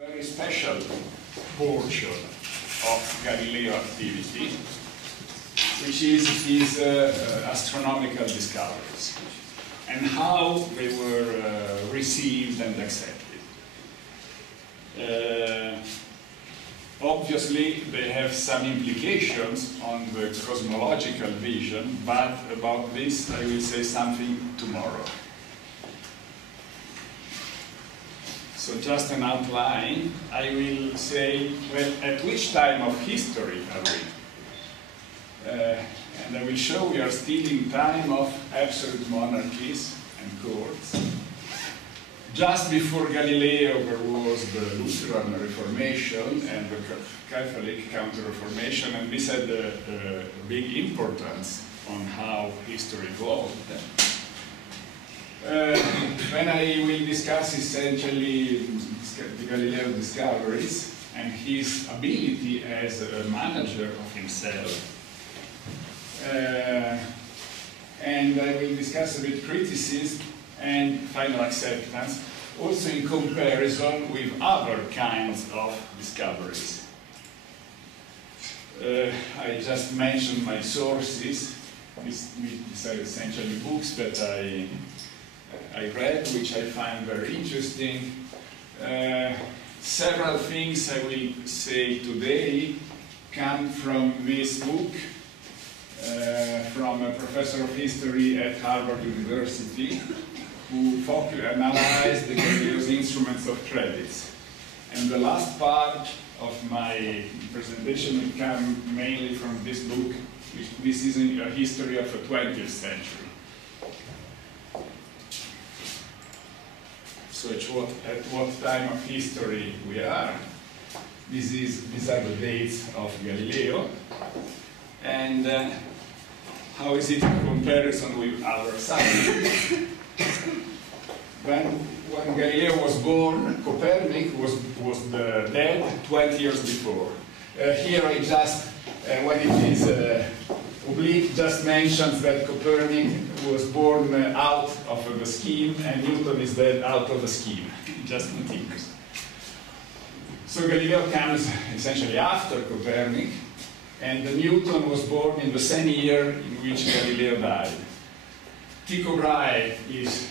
Very special portion of Galileo activity, which is his astronomical discoveries and how they were received and accepted. Obviously, they have some implications on the cosmological vision, but about this I will say something tomorrow. So just an outline, I will say, well, at which time of history are we? And I will show we are still in time of absolute monarchies and courts. Just before Galileo there was the Lutheran Reformation and the Catholic Counter-Reformation, and this had a big importance on how history evolved. When I will discuss essentially the Galileo discoveries and his ability as a manager of himself, and I will discuss a bit criticism and final acceptance, also in comparison with other kinds of discoveries. I just mentioned my sources. These are essentially books that I read, which I find very interesting. Several things I will say today come from this book, from a professor of history at Harvard University, who analyzed the Galileo's instruments of credits. And the last part of my presentation will come mainly from this book, which this is a history of the 20th century. So at what time of history we are. These are the dates of Galileo. And how is it in comparison with other scientists? When Galileo was born, Copernicus was dead 20 years before. Here I just, when it is oblique, just mentions that Copernicus was born out of the scheme and Newton is dead out of the scheme. Just continues. So Galileo comes essentially after Copernicus, and Newton was born in the same year in which Galileo died. Tycho Brahe is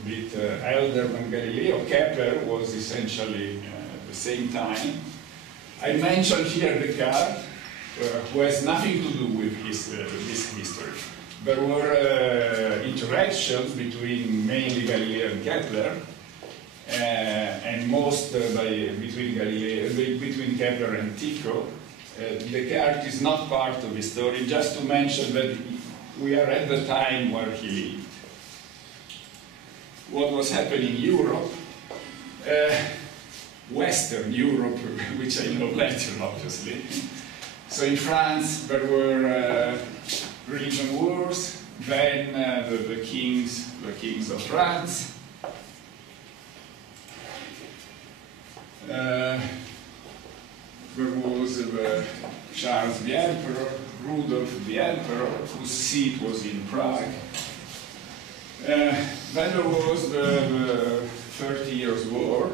a bit elder than Galileo. Kepler was essentially at the same time. I mentioned here Descartes, who has nothing to do with this history. There were interactions between mainly Galileo and Kepler, and most between Kepler and Tycho. Descartes is not part of the story, just to mention that we are at the time where he lived. What was happening in Europe? Western Europe, which I know better, obviously. So in France, there were religion wars, then the kings of France. There was Charles the Emperor, Rudolf the Emperor, whose seat was in Prague. Then there was the 30 Years' War,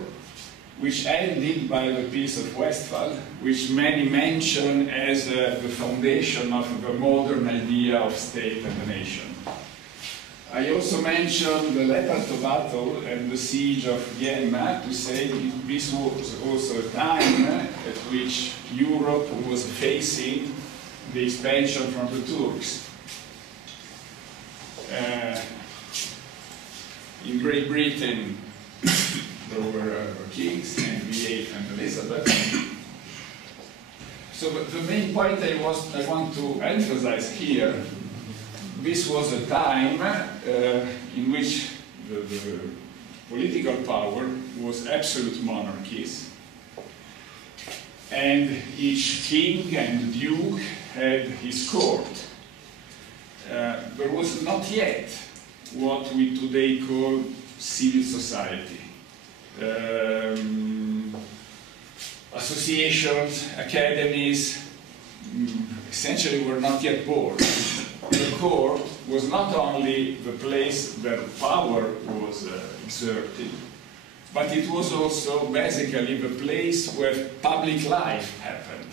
which ended by the Peace of Westphal, which many mention as the foundation of the modern idea of state and the nation. I also mentioned the Lepanto battle and the siege of Vienna to say this was also a time at which Europe was facing the expansion from the Turks. In Great Britain, there were kings, Henry VIII and Elizabeth. So the main point I want to emphasize here, this was a time in which the political power was absolute monarchies, and each king and duke had his court. There was not yet what we today call civil society. Associations, academies, essentially were not yet born. The court was not only the place where power was exerted, but it was also basically the place where public life happened.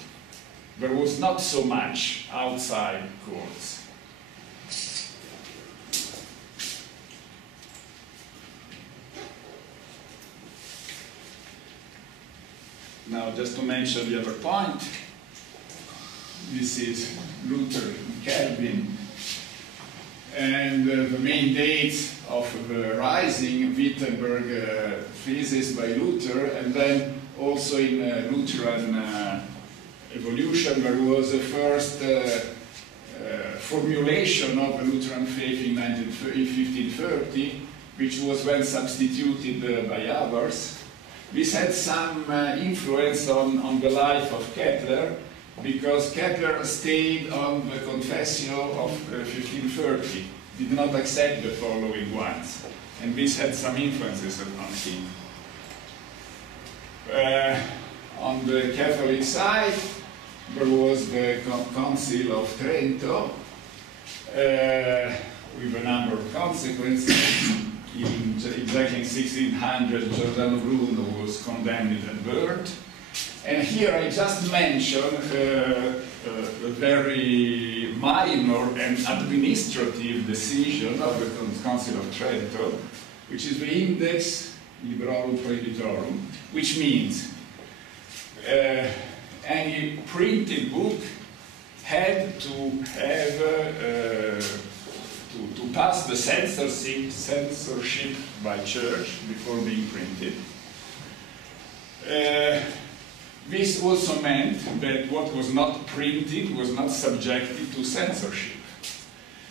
There was not so much outside courts. Now, just to mention the other point, this is Luther and Calvin, and the main dates of the rising Wittenberg thesis by Luther, and then also in Lutheran evolution there was the first formulation of the Lutheran faith in 1530, which was then substituted by others. This had some influence on the life of Kepler, because Kepler stayed on the Confessio of 1530, did not accept the following ones, and this had some influences on him. On the Catholic side, there was the Council of Trento, with a number of consequences. Exactly in 1600, Giordano Bruno was condemned and burnt. And here I just mention a very minor and administrative decision of the Council of Trento, which is the Index Librorum Prohibitorum, which means any printed book had to have to pass the censorship by church before being printed. This also meant that what was not printed was not subjected to censorship.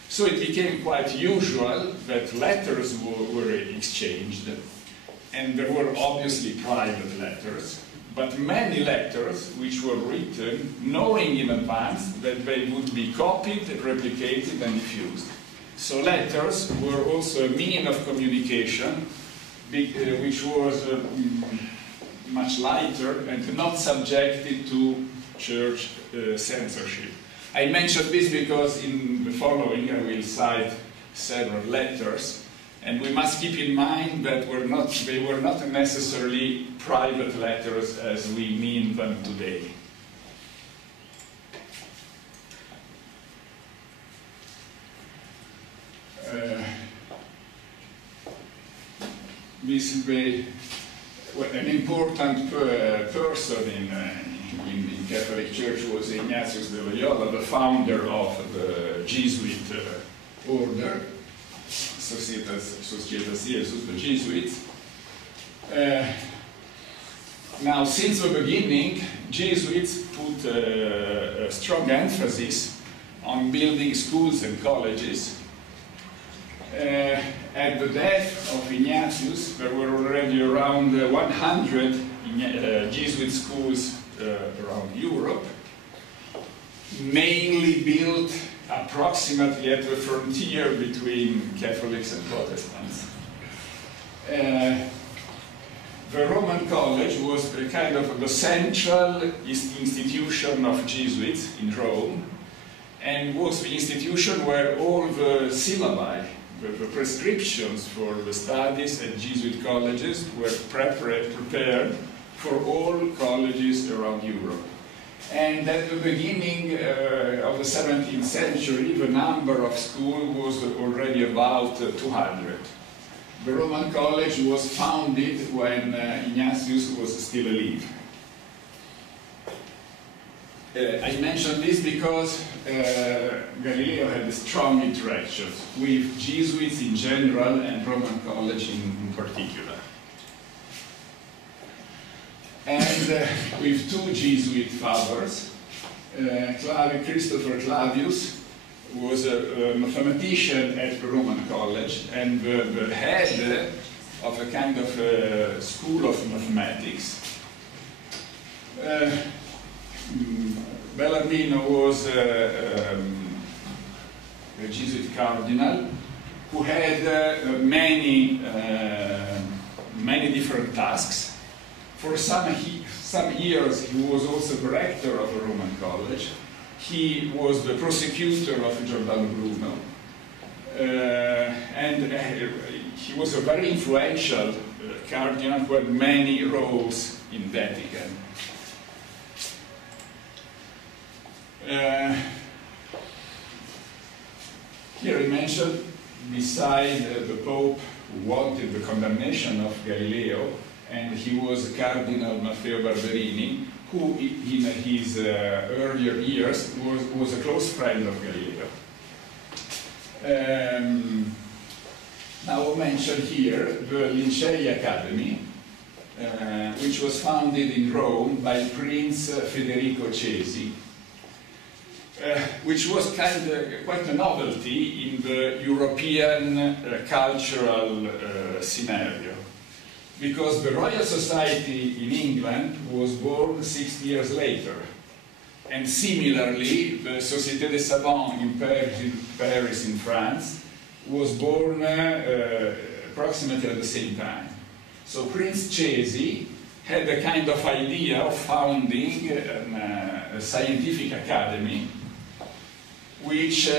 So it became quite usual that letters were exchanged, and there were obviously private letters, but many letters which were written knowing in advance that they would be copied, replicated, and diffused. So letters were also a means of communication which was much lighter and not subjected to church censorship. I mention this because in the following I will cite several letters, and we must keep in mind that they were not necessarily private letters as we mean them today. This is an important person in Catholic Church was Ignatius de Loyola, the founder of the Jesuit order, Societas Jesus, the Jesuits. Now, since the beginning, Jesuits put a strong emphasis on building schools and colleges. At the death of Ignatius, there were already around 100 Jesuit schools around Europe, mainly built approximately at the frontier between Catholics and Protestants. The Roman College was a kind of the central institution of Jesuits in Rome, and was the institution where all the syllabi, the prescriptions for the studies at Jesuit colleges were prepared for all colleges around Europe. And at the beginning of the 17th century, the number of schools was already about 200. The Roman College was founded when Ignatius was still alive. I mention this because Galileo had strong interactions with Jesuits in general and Roman College in particular. And with two Jesuit fathers, Christopher Clavius was a mathematician at the Roman College and the head of a kind of school of mathematics. Bellarmino was a Jesuit cardinal who had many different tasks. For some years he was also the rector of the Roman College. He was the prosecutor of Giordano Bruno. And he was a very influential cardinal who had many roles in Vatican. Here I mentioned, beside the Pope who wanted the condemnation of Galileo, and he was Cardinal Matteo Barberini, who in his earlier years was a close friend of Galileo. Now I'll mention here the Lincei Academy, which was founded in Rome by Prince Federico Cesi, which was quite a novelty in the European cultural scenario, because the Royal Society in England was born 60 years later, and similarly the Société des Savants in Paris in France was born approximately at the same time. So Prince Cesi had a kind of idea of founding a scientific academy, which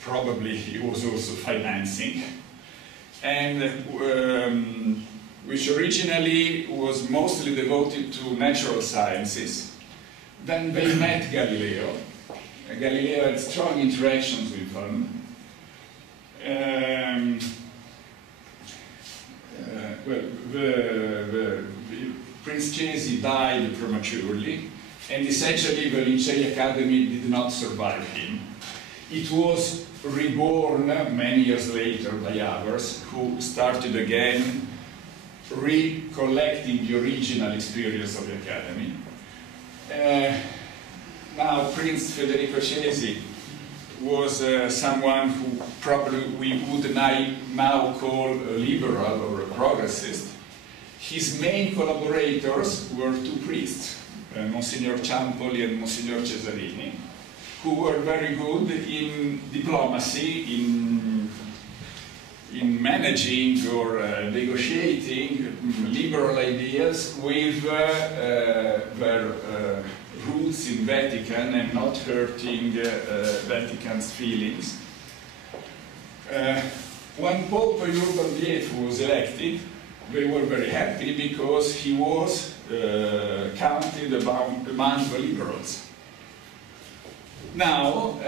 probably he was also financing, and which originally was mostly devoted to natural sciences. Then they met Galileo. Galileo had strong interactions with them. Prince Cesi died prematurely, and essentially the Lincei Academy did not survive him. It was reborn many years later by others who started again recollecting the original experience of the Academy. Now Prince Federico Cesi was someone who probably we would now call a liberal or a progressist. His main collaborators were two priests, Monsignor Ciampoli and Monsignor Cesarini, who were very good in diplomacy, in managing or negotiating liberal ideas with their roots in Vatican and not hurting Vatican's feelings. When Pope Urban VIII was elected, they were very happy because he was counted among the liberals. Now,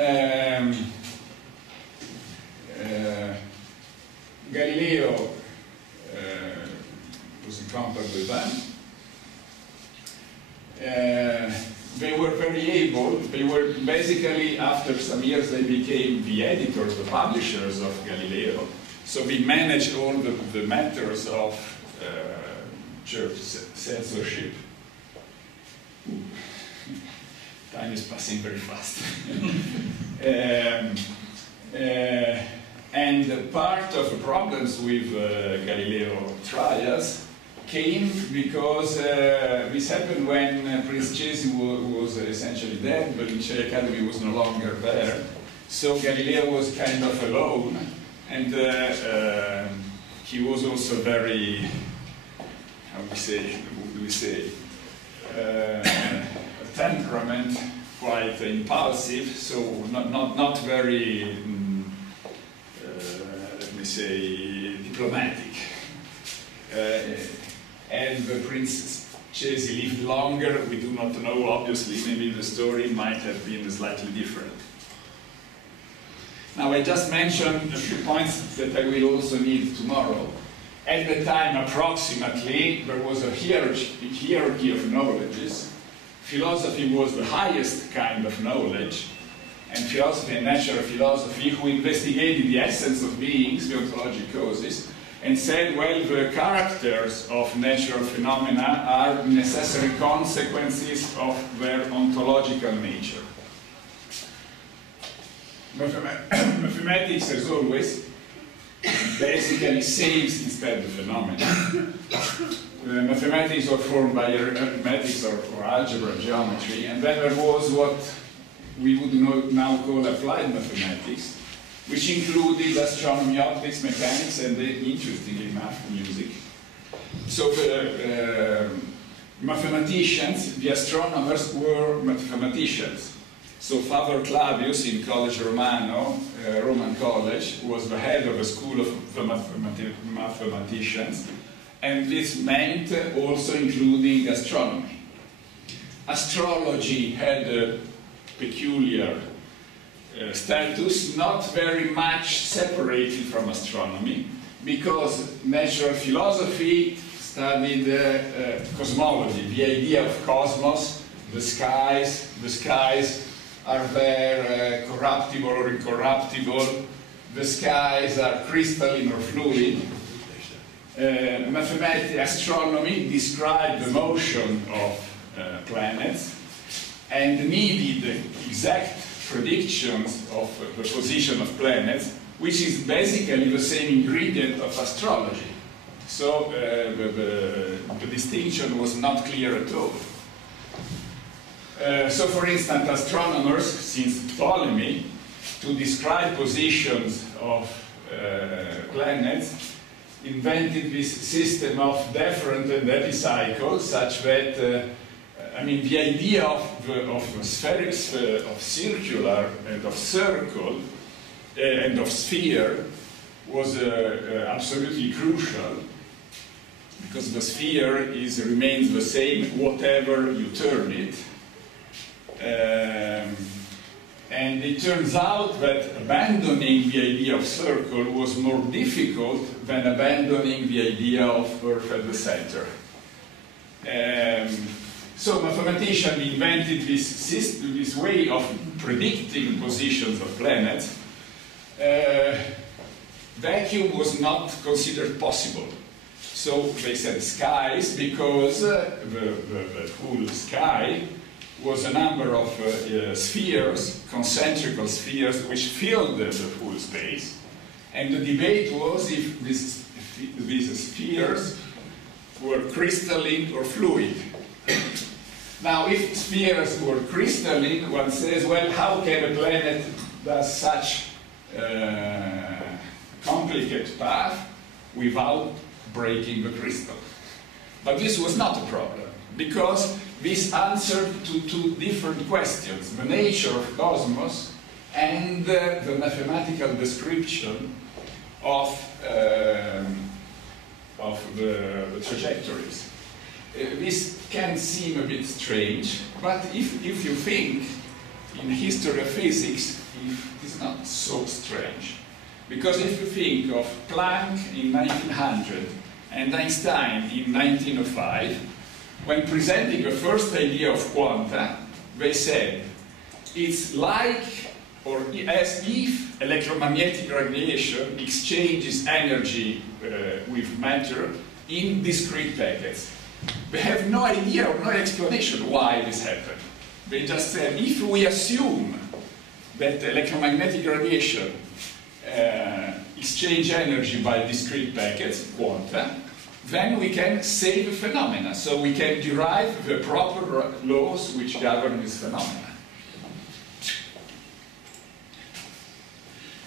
Galileo was in contact with them. They were very able, they were basically, after some years, they became the editors, the publishers of Galileo. So they managed all the matters of church censorship. Time is passing very fast. And part of the problems with Galileo trials came because this happened when Prince Cesi was essentially dead, but the Lincei Academy was no longer there. So Galileo was kind of alone, and he was also very, how do we say, temperament, quite impulsive, so not very, let me say, diplomatic. And the Prince Cesi lived longer. We do not know, obviously, maybe the story might have been slightly different. Now, I just mentioned a few points that I will also need tomorrow. At the time, approximately, there was a hierarchy of knowledges. Philosophy was the highest kind of knowledge, and philosophy and natural philosophy, who investigated the essence of beings, the ontologic causes, and said, well, the characters of natural phenomena are necessary consequences of their ontological nature. Mathematics, as always, basically saves instead the phenomena. Mathematics are formed by arithmetics or algebra, geometry, and then there was what we would now call applied mathematics, which included astronomy, optics, mechanics, and interestingly math, music. So the mathematicians, the astronomers were mathematicians. So Father Clavius in College Romano, Roman College, was the head of a school of mathematicians, and this meant also including astronomy. Astrology had a peculiar status, not very much separated from astronomy, because natural philosophy studied cosmology, the idea of cosmos, the skies are there corruptible or incorruptible, the skies are crystalline or fluid. Astronomy described the motion of planets and needed exact predictions of the position of planets, which is basically the same ingredient of astrology. So the distinction was not clear at all. So for instance, astronomers, since Ptolemy, to describe positions of planets, invented this system of deferent and epicycles, such that I mean, the idea of circular and of circle and of sphere was absolutely crucial, because the sphere remains the same whatever you turn it. And it turns out that abandoning the idea of circle was more difficult than abandoning the idea of Earth at the center. So mathematicians invented this way of predicting positions of planets. Vacuum was not considered possible. So they said skies, because the whole sky was a number of spheres, concentrical spheres, which filled the whole space. And the debate was if these spheres were crystalline or fluid. Now, if spheres were crystalline, one says, well, how can a planet do such complicated path without breaking the crystal? But this was not a problem, because this answered to two different questions: the nature of cosmos and the mathematical description of the trajectories. This can seem a bit strange, but if you think in history of physics, it is not so strange. Because if you think of Planck in 1900 and Einstein in 1905, when presenting the first idea of quanta, they said, it's like, or as if electromagnetic radiation exchanges energy with matter in discrete packets. They have no idea or no explanation why this happened. They just said, if we assume that electromagnetic radiation exchange energy by discrete packets, quanta, then we can say the phenomena. So we can derive the proper laws which govern this phenomena.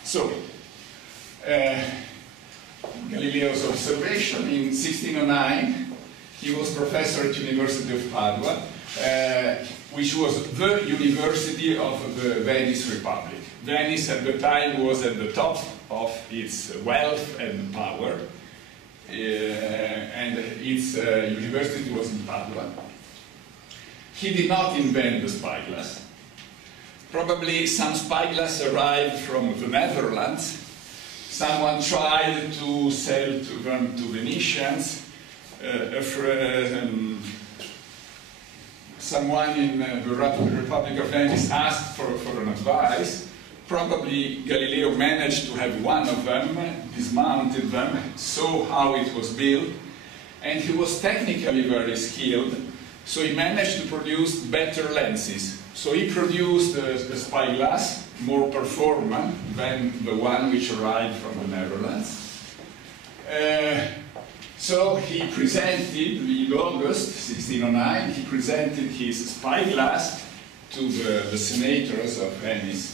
So, Galileo's observation in 1609, he was professor at University of Padua, which was the university of the Venice Republic. Venice at the time was at the top of its wealth and power, and its university was in Padua. He did not invent the spyglass. Probably some spyglass arrived from the Netherlands. Someone tried to sell them to Venetians. Someone in the Republic of Venice asked for an advice. Probably Galileo managed to have one of them, dismounted them, saw how it was built, and he was technically very skilled, so he managed to produce better lenses. So he produced a spyglass more performant than the one which arrived from the Netherlands. So he presented, in August 1609, he presented his spyglass to the senators of Venice.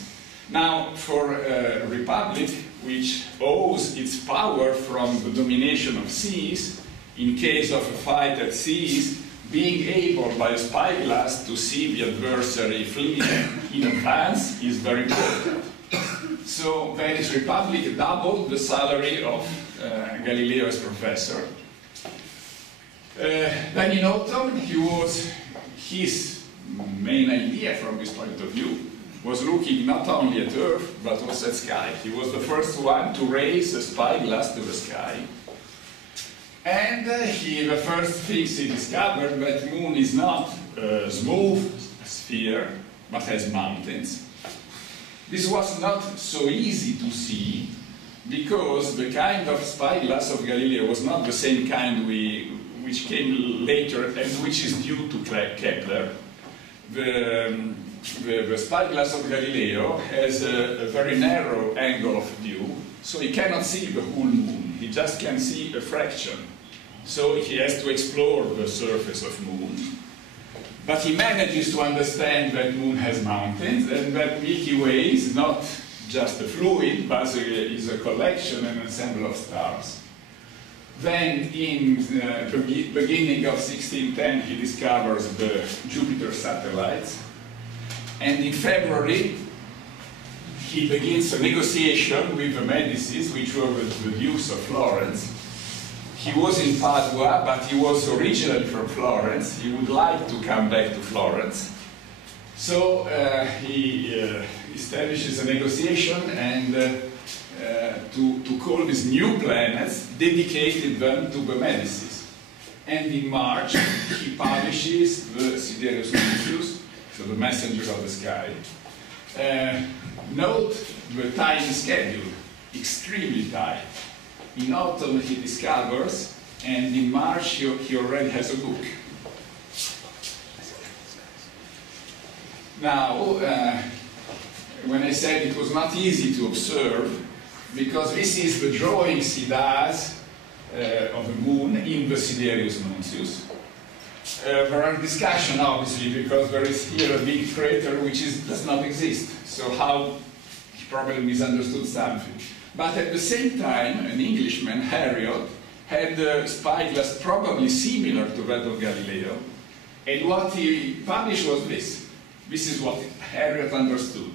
Now, for a republic which owes its power from the domination of seas, in case of a fight at seas, being able by a spyglass to see the adversary fleeing in advance is very important. So Venice Republic doubled the salary of Galileo as professor. Then in autumn, his main idea from this point of view was looking not only at Earth, but also at sky. He was the first one to raise a spyglass to the sky. And the first things he discovered that the moon is not a smooth sphere, but has mountains. This was not so easy to see, because the kind of spyglass of Galileo was not the same kind which came later and which is due to Kepler. The spyglass of Galileo has a very narrow angle of view, so he cannot see the whole moon. He just can see a fraction. So he has to explore the surface of moon. But he manages to understand that moon has mountains and that Milky Way is not just a fluid, but is a collection and ensemble of stars. Then in the beginning of 1610 he discovers the Jupiter satellites, and in February he begins a negotiation with the Medicis, which were the Dukes of Florence. He was in Padua, but he was originally from Florence. He would like to come back to Florence. So he establishes a negotiation and to call these new planets, dedicated them to the Medicis. And in March, he publishes the Sidereus Nuncius, so the messenger of the sky. Note the time schedule, extremely tight. In autumn he discovers, and in March he already has a book. Now, when I said it was not easy to observe, because this is the drawings he does of the moon in the Sidereus Nuncius. There are discussions, obviously, because there is here a big crater which does not exist. So how he probably misunderstood something. But at the same time, an Englishman, Harriot, had a spyglass probably similar to that of Galileo, and what he published was this. This is what Harriot understood.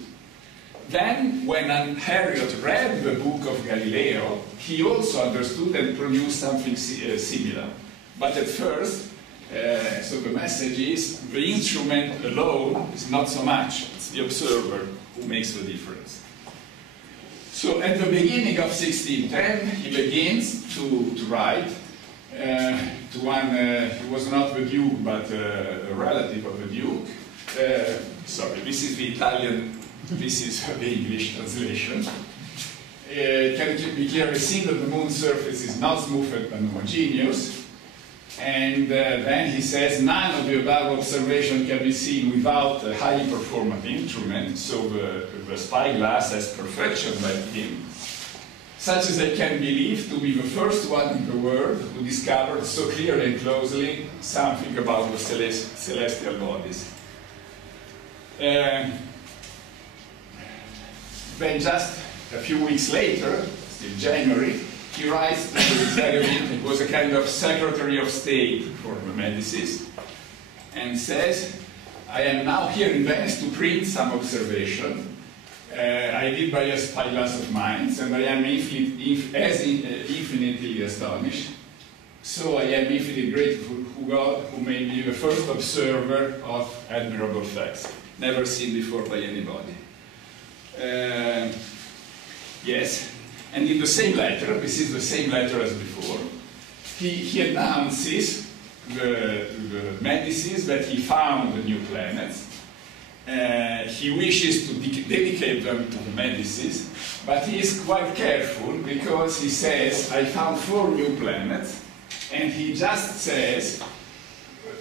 Then, when Harriot read the book of Galileo, he also understood and produced something similar. But at first, so the message is, the instrument alone is not so much, it's the observer who makes the difference. So at the beginning of 1610, he begins to write to one, he was not the Duke, but a relative of the Duke. Sorry, this is the Italian, this is the English translation. Can be clearly seen that the moon's surface is not smooth and homogeneous. And then he says, none of the above observation can be seen without a highly performant instrument, so the spyglass has perfection by him, such as I can believe to be the first one in the world who discovered so clearly and closely something about the celestial bodies. Then just a few weeks later, still January, he writes to Zagabin, it was a kind of Secretary of State for the Medicis, and says, I am now here in Venice to print some observation. I did by a spyglass of mine, and I am infinitely astonished. So I am infinitely grateful to God who made me the first observer of admirable facts, never seen before by anybody. Yes. And in the same letter, this is the same letter as before, he announces the Medicis that he found the new planets. He wishes to dedicate them to the Medicis, but he is quite careful because he says, I found 4 new planets, and he just says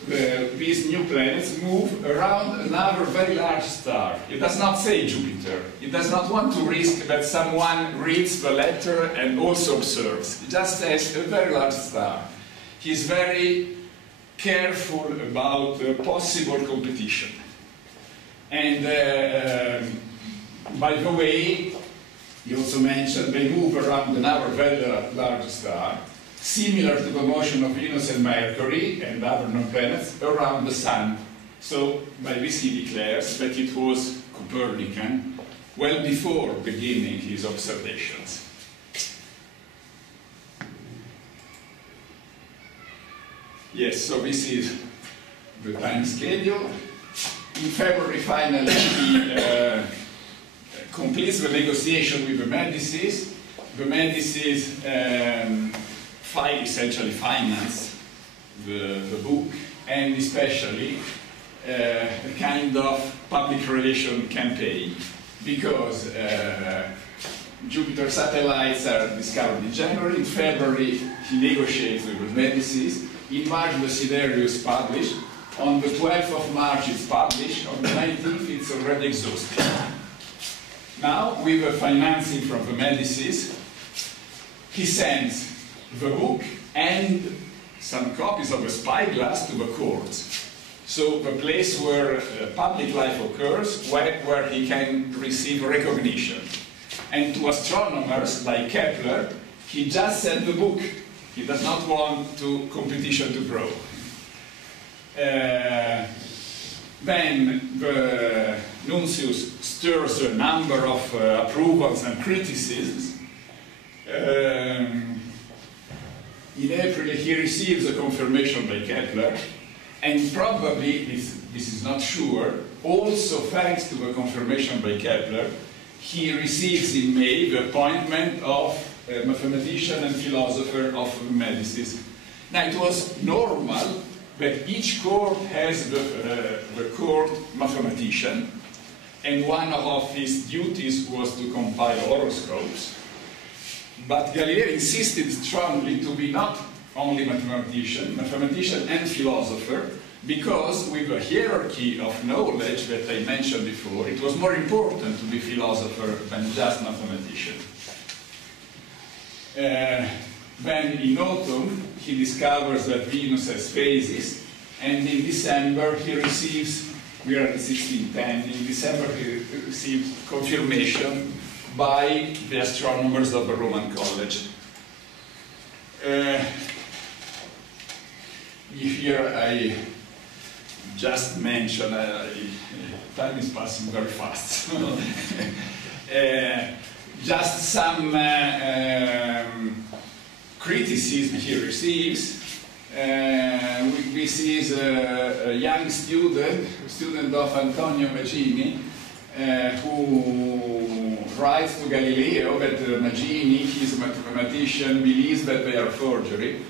these new planets move around another very large star. It does not say Jupiter. It does not want to risk that someone reads the letter and also observes. It just says a very large star. He is very careful about possible competition. And by the way, he also mentioned they move around another very large star. similar to the motion of Venus and Mercury and other known planets around the Sun. So by this he declares that it was Copernican well before beginning his observations. Yes, so this is the time schedule. In February, finally, he completes the negotiation with the Medicis. The Medicis essentially finance the book, and especially a kind of public relation campaign, because Jupiter satellites are discovered in January. In February, he negotiates with the Medicis. In March, the Sidereus is published. On the 12th of March, it's published. On the 19th, it's already exhausted. Now, with the financing from the Medicis, he sends the book and some copies of a spyglass to the courts. So the place where public life occurs, where he can receive recognition. And to astronomers like Kepler, he just sent the book. He does not want competition to grow. Then the Nuncius stirs a number of approvals and criticisms. In April, he receives a confirmation by Kepler, and probably, this is not sure, also thanks to the confirmation by Kepler, he receives in May the appointment of a mathematician and philosopher of the Medicis. Now, it was normal that each court has the court mathematician, and one of his duties was to compile horoscopes. But Galileo insisted strongly to be not only mathematician and philosopher, because with the hierarchy of knowledge that I mentioned before, it was more important to be philosopher than just mathematician. Then in autumn, he discovers that Venus has phases, and in December he receives, we are at 1610, in December he receives confirmation by the astronomers of the Roman College. Here I just mention, time is passing very fast. Just some criticism he receives. This is a young student of Antonio Maggini, who writes to Galileo that Maggini, his mathematician, believes that they are forgery.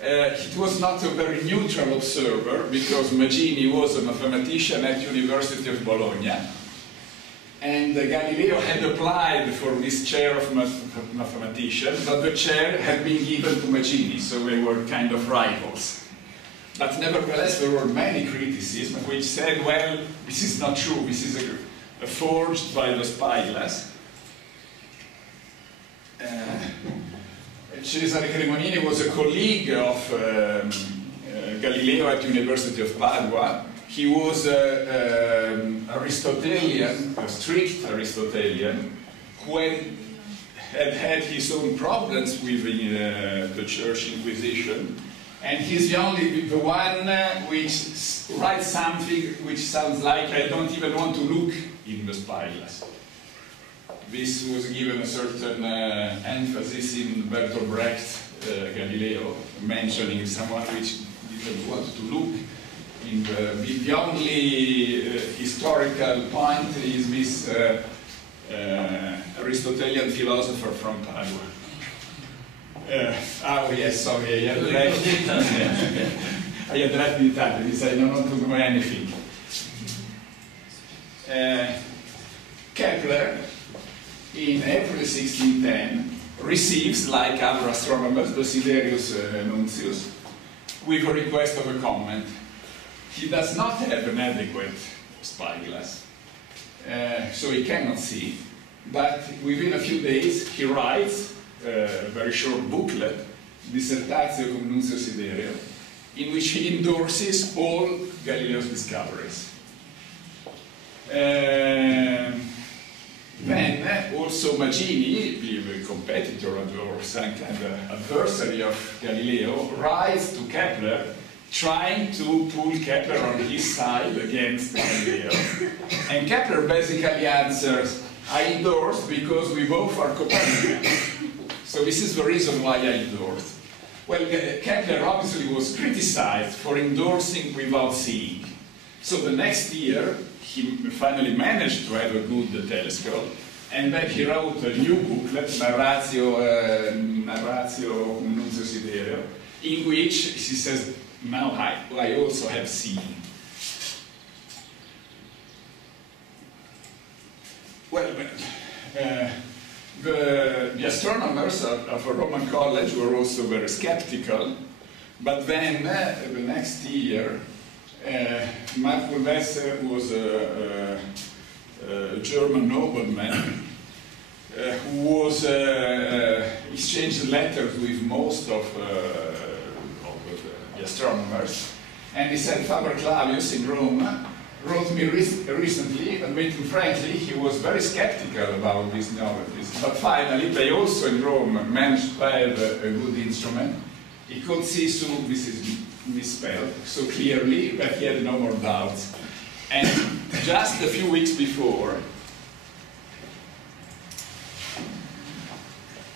It was not a very neutral observer, because Maggini was a mathematician at University of Bologna, and Galileo had applied for this chair of mathematician, but the chair had been given to Maggini, so they were kind of rivals. But nevertheless, there were many criticisms which said, well, this is not true, this is forged by the spyglass. Cesare Cremonini was a colleague of Galileo at University of Padua. He was Aristotelian, a strict Aristotelian, who had his own problems with the Church Inquisition, and he's the one which writes something which sounds like, I don't even want to look in the spyglass. This was given a certain emphasis in Bertolt Brecht, Galileo, mentioning someone which didn't want to look in the only historical point is this Aristotelian philosopher from Padua. Oh yes, sorry, I had left. I had left the Italian. He said, I don't want to do anything. Kepler, in April 1610, receives, like other astronomers, the Sidereus Nuncius, with a request of a comment. He does not have an adequate spyglass, so he cannot see, but within a few days he writes a very short booklet, Dissertatio cum Nuncio Sidereo, in which he endorses all Galileo's discoveries. Then also Magini, the competitor or some kind of adversary of Galileo, writes to Kepler trying to pull Kepler on his side against Galileo. And Kepler basically answers, I endorsed because we both are Copernicans. So this is the reason why I endorsed. Well, Kepler obviously was criticized for endorsing without seeing. So the next year, he finally managed to have a good telescope, and then he wrote a new booklet, Narratio Nunzio Sidereum, in which he says, now I also have seen. Well, the astronomers of a Roman college were also very skeptical, but then the next year, Mark Wessel was a German nobleman who was exchanged letters with most of the astronomers, and he said Faber Clavius in Rome wrote me recently, admitting frankly he was very skeptical about these novelties, but finally they also in Rome managed to have a good instrument. He could see soon this is misspelled so clearly that he had no more doubts. And just a few weeks before,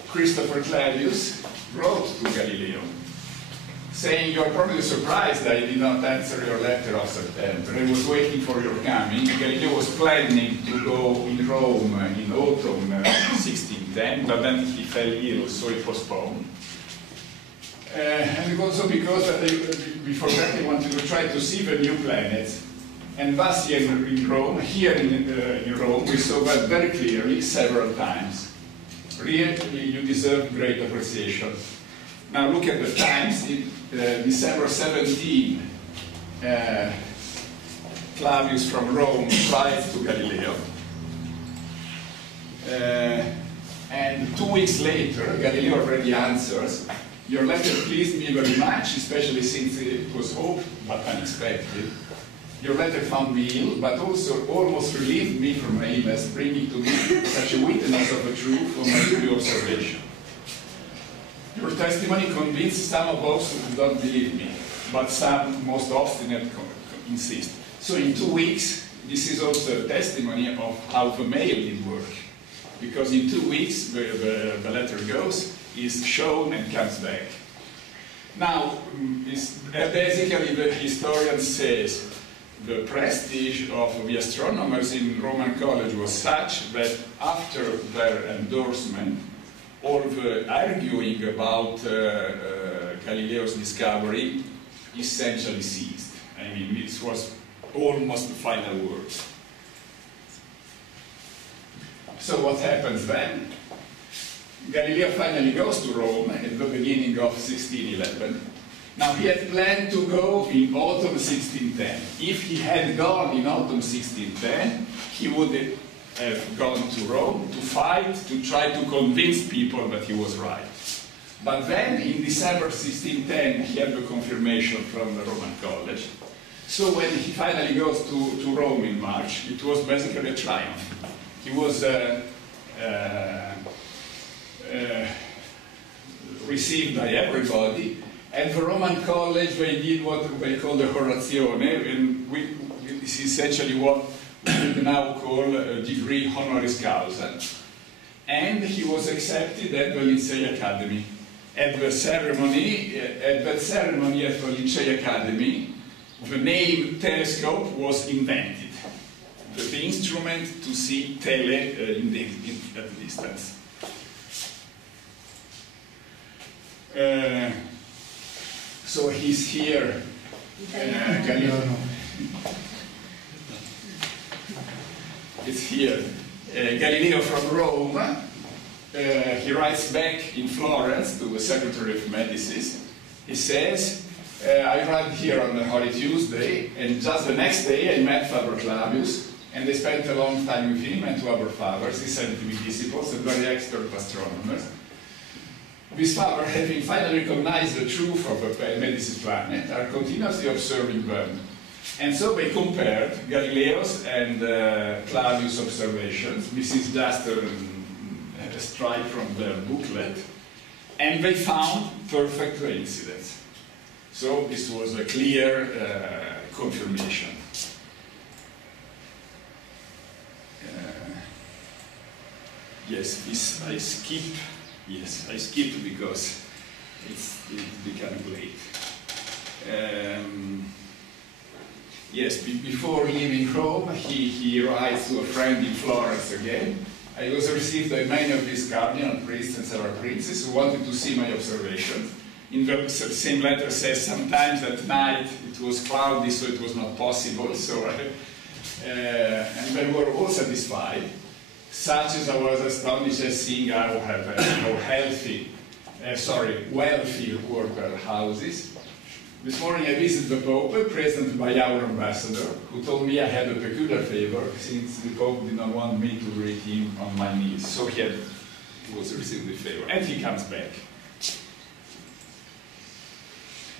Christopher Clavius wrote to Galileo, saying, "You're probably surprised I did not answer your letter of September. I was waiting for your coming." Galileo was planning to go in Rome in autumn 1610, but then he fell ill, so it postponed. And also because before that he wanted to try to see the new planets. And thus here in Rome, we saw that very clearly several times. Really, you deserve great appreciation. Now look at the times. December 17, Clavius from Rome writes to Galileo. And 2 weeks later, Galileo already answers, "Your letter pleased me very much, especially since it was hoped but unexpected. Your letter found me ill, but also almost relieved me from my illness, bringing to me such a witness of the truth of my new observation. Your testimony convinced some of those who do not believe me, but some most obstinate insist." So in 2 weeks, this is also a testimony of how the mail did work. Because in 2 weeks, the letter goes, is shown and comes back. Now, basically the historian says the prestige of the astronomers in Roman college was such that after their endorsement, all the arguing about Galileo's discovery essentially ceased. I mean, this was almost the final word. So what happens then? Galileo finally goes to Rome at the beginning of 1611. Now he had planned to go in autumn 1610. If he had gone in autumn 1610, he would have gone to Rome to fight, to try to convince people that he was right. But then in December 1610, he had the confirmation from the Roman college. So when he finally goes to Rome in March, it was basically a triumph. He was received by everybody, and the Roman college, they did what they call the Horazione, and this is essentially what we now call a degree honoris causa. And he was accepted at the Lincei Academy. At that ceremony at the Lincei Academy, the name telescope was invented. The instrument to see tele at a distance. So he's here, Galileo. It's here. Galileo from Rome. He writes back in Florence to the Secretary of Medicis. He says, "I arrived here on the Holy Tuesday, and just the next day I met Faber Clavius, and I spent a long time with him and 2 other fathers, his scientific disciples, and very expert astronomers. This Faber, having finally recognized the truth of the Medicis planet, are continuously observing them. And so they compared Galileo's and Claudius' observations. This is just a strike from the booklet. And they found perfect coincidence. So this was a clear confirmation. Yes, this I skip. Yes, I skipped because it's becoming late. Yes, before leaving Rome, he writes to a friend in Florence again. I was received by many of these cardinal priests and several princes who wanted to see my observations. In the same letter says sometimes at night it was cloudy, so it was not possible. So, and they were all satisfied, such as I was astonished at seeing how wealthy worker houses. This morning I visited the Pope, present by our ambassador, who told me I had a peculiar favor, since the Pope did not want me to greet him on my knees. So he was receiving the favor, and he comes back.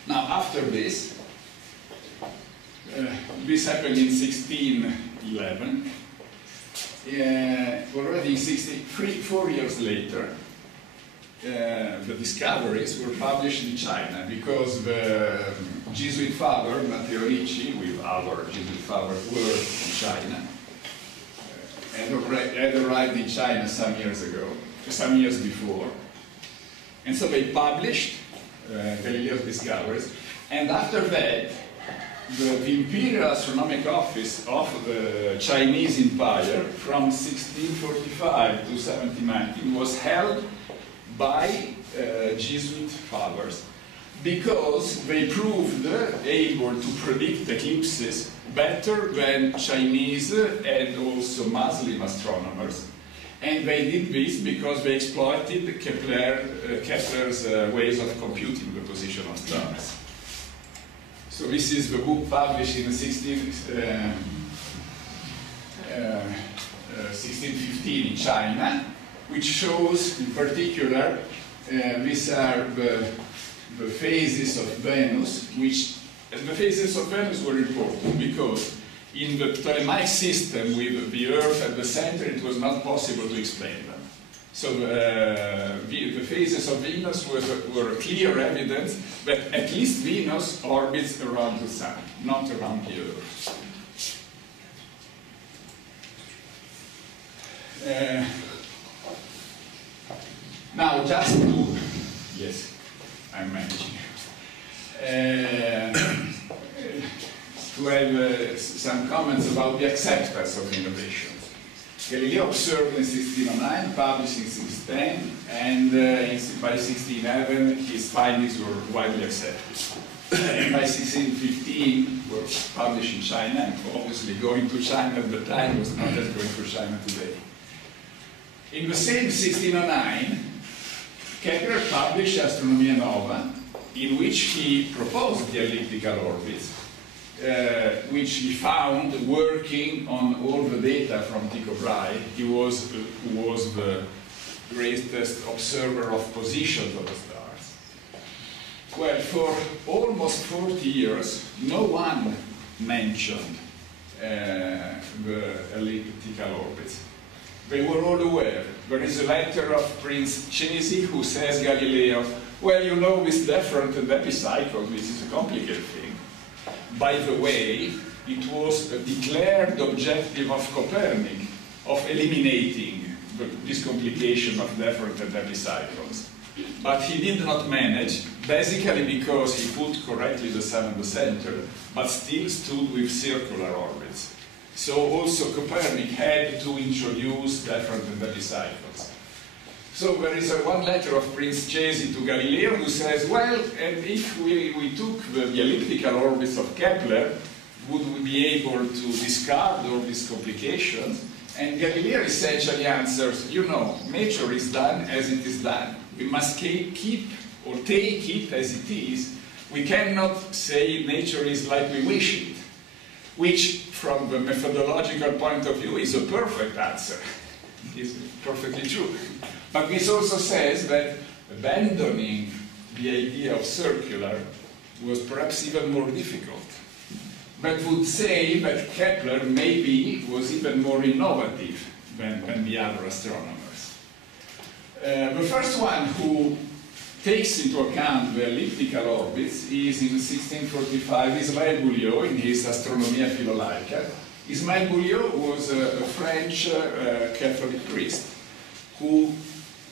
Now, after this, this happened in 1611. Already in 4 years later, the discoveries were published in China because the Jesuit father, Matteo Ricci, with other Jesuit fathers, were in China, and had arrived in China some years before. And so they published Galileo's discoveries, and after that, the Imperial Astronomical Office of the Chinese Empire from 1645 to 1719 was held by Jesuit fathers because they proved able to predict eclipses better than Chinese and also Muslim astronomers. And they did this because they exploited Kepler's ways of computing the position of stars. So this is the book published in 1615 in China, which shows, in particular, these are the phases of Venus, which the phases of Venus were important because in the Ptolemaic system with the Earth at the center, it was not possible to explain them. So the phases of Venus were clear evidence that at least Venus orbits around the Sun, not around the Earth. Now, just to, yes, I'm managing, to have some comments about the acceptance of innovations. Galileo observed in 1609, published in 1610, and by 1611 his findings were widely accepted. And by 1615 were published in China, and obviously going to China at the time was not as going to China today. In the same 1609, Kepler published Astronomia Nova, in which he proposed the elliptical orbits, which he found working on all the data from Tycho Brahe, who was the greatest observer of positions of the stars. Well, for almost 40 years, no one mentioned the elliptical orbits. They were all aware. There is a letter of Prince Chesi who says Galileo, well, you know, with different and epicycles, this is a complicated thing. By the way, it was a declared objective of Copernic of eliminating this complication of different and epicycles. But he did not manage, basically because he put correctly the Sun at the center, but still stood with circular orbits. So also Copernic had to introduce different and epicycles. So there is one letter of Prince Chesi to Galileo who says, well, and if we took the elliptical orbits of Kepler, would we be able to discard all these complications? And Galileo essentially answers, you know, nature is done as it is done. We must keep or take it as it is. We cannot say nature is like we wish it, which from the methodological point of view is a perfect answer. It is perfectly true. But this also says that abandoning the idea of circular was perhaps even more difficult. but would say that Kepler maybe was even more innovative than the other astronomers. The first one who takes into account the elliptical orbits is in 1645 Ismael Boulieu in his Astronomia Philolaica. Ismael Boulieu was a French Catholic priest who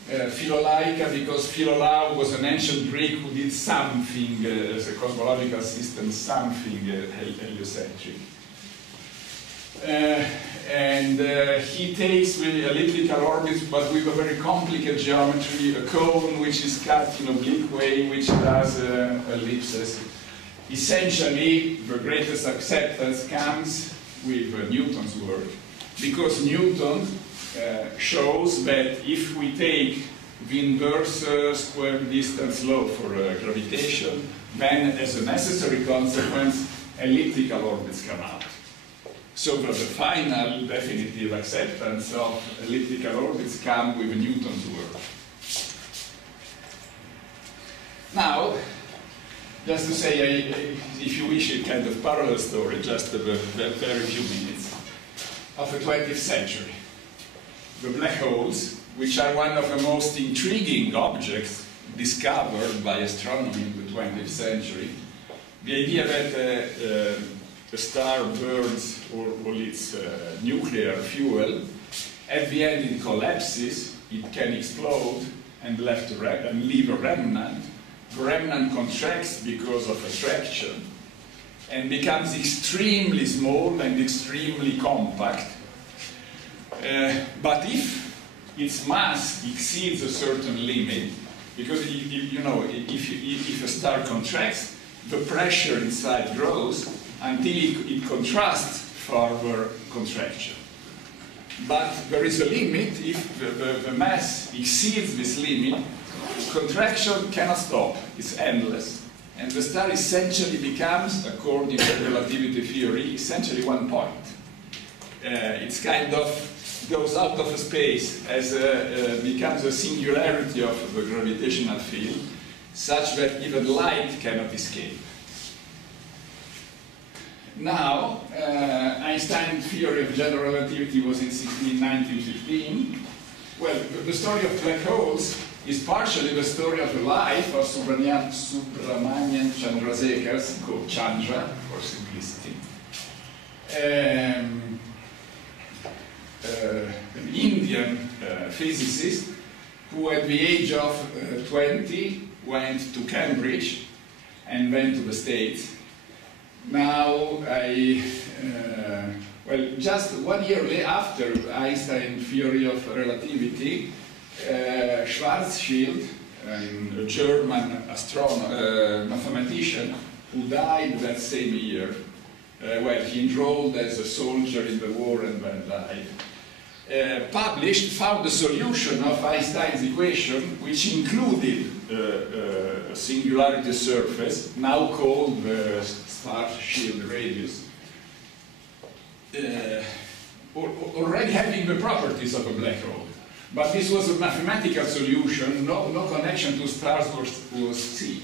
Philolaica, because Philolaus was an ancient Greek who did something as a cosmological system, something heliocentric. And he takes the elliptical orbits, but with a very complicated geometry, a cone which is cut in oblique way, which does ellipses. Essentially, the greatest acceptance comes with Newton's work, because Newton shows that if we take the inverse square distance law for gravitation, then as a necessary consequence, elliptical orbits come out. So that the final definitive acceptance of elliptical orbits come with Newton's work. Now, just to say, if you wish, a kind of parallel story, just a very few minutes, of the 20th century. The black holes, which are one of the most intriguing objects discovered by astronomy in the 20th century. The idea that a star burns all its nuclear fuel, at the end it collapses, it can explode and leave a remnant. The remnant contracts because of attraction and becomes extremely small and extremely compact. But if its mass exceeds a certain limit, because if a star contracts, the pressure inside grows until it contrasts further contraction. But there is a limit. If the mass exceeds this limit, contraction cannot stop. It's endless. And the star essentially becomes, according to relativity theory, essentially one point. It's kind of goes out of space as becomes a singularity of the gravitational field, such that even light cannot escape. Now, Einstein's theory of general relativity was in 1915. Well, the story of black holes is partially the story of the life of Subramanian Chandrasekhar, called Chandra, for simplicity. An Indian physicist who at the age of 20 went to Cambridge and went to the States. Now, well, just 1 year after Einstein's theory of relativity, Schwarzschild, a German mathematician who died that same year, well, he enrolled as a soldier in the war and then died, found the solution of Einstein's equation, which included a singularity surface, now called the Schwarzschild radius, already having the properties of a black hole. But this was a mathematical solution, no connection to stars was seen.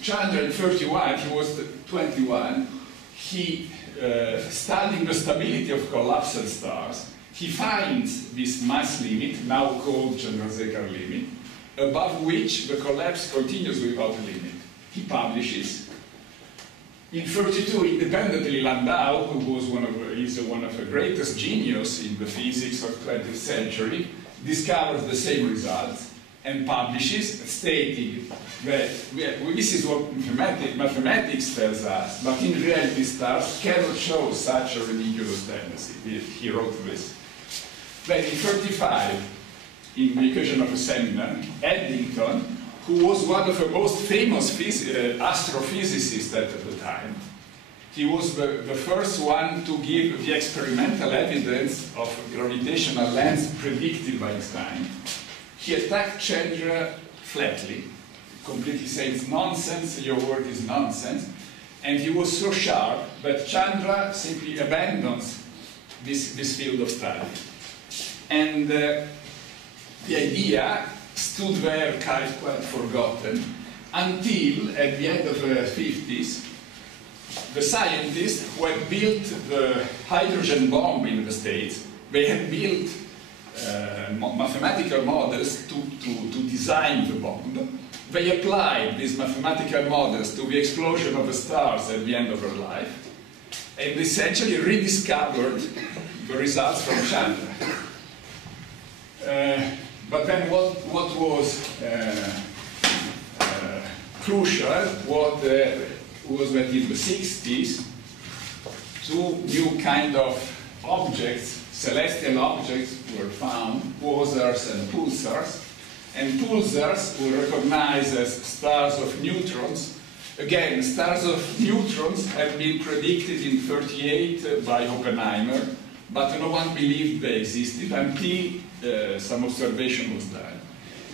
Chandra in 31, he was 21, he, studying the stability of collapsed stars, he finds this mass limit, now called Chandrasekhar limit, above which the collapse continues without a limit. He publishes. In 32, independently, Landau, who was is one of the greatest geniuses in the physics of the 20th century, discovers the same results and publishes, stating that this is what mathematics tells us, but in reality stars cannot show such a ridiculous tendency. He wrote this. Then in 35, in the equation of a Seminár, Eddington, who was one of the most famous astrophysicists at the time, he was the first one to give the experimental evidence of gravitational lens predicted by Einstein. He attacked Chandra flatly, completely saying it's nonsense, your work is nonsense, and he was so sharp that Chandra simply abandons this field of study. And the idea stood there quite forgotten until at the end of the 50s the scientists who had built the hydrogen bomb in the States, they had built mathematical models to design the bomb. They applied these mathematical models to the explosion of the stars at the end of their life, and essentially rediscovered the results from Chandra. But then what was crucial was that in the 60s, two new kind of objects, celestial objects, were found, quasars and pulsars. And pulsars were recognized as stars of neutrons. Again, stars of neutrons have been predicted in 1938 by Oppenheimer, but no one believed they existed until some observation was done.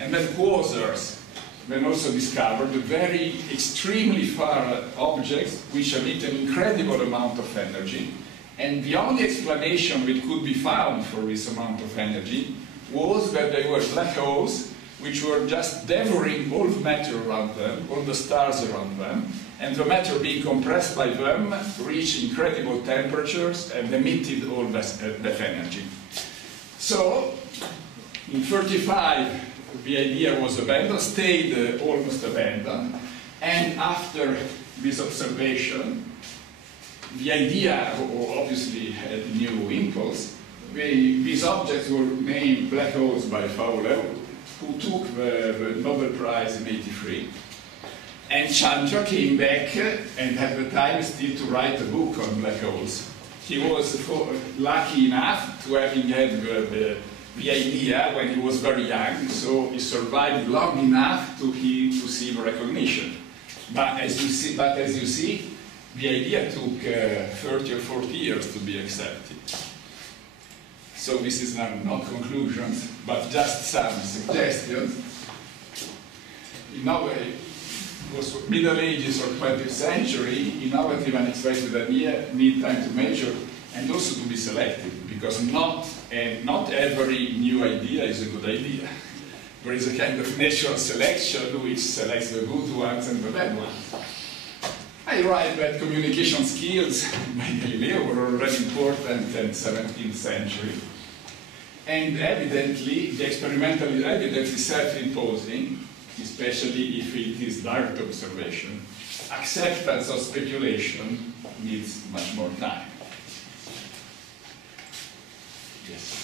And then quasars were also discovered, very extremely far objects which emit an incredible amount of energy. And the only explanation which could be found for this amount of energy was that they were black holes which were just devouring all the matter around them, all the stars around them, and the matter being compressed by them reached incredible temperatures and emitted all that energy. So, in 1935, the idea was abandoned, stayed almost abandoned, and after this observation, the idea obviously had a new impulse. These objects were named black holes by Fowler, who took the Nobel Prize in '83. And Chandra came back and had the time still to write a book on black holes. He was lucky enough to having had the idea when he was very young, so he survived long enough to see the recognition. But as you see, the idea took 30 or 40 years to be accepted. So this is not conclusions, but just some suggestions. In our Middle Ages or 20th century, innovative and unexpected idea need time to measure and also to be selected, because not every new idea is a good idea. There is a kind of natural selection which selects the good ones and the bad ones. I write that communication skills by Galileo were already important in the 17th century. And evidently, the experimental evidence is self-imposing, especially if it is direct observation. Acceptance of speculation needs much more time. Yes.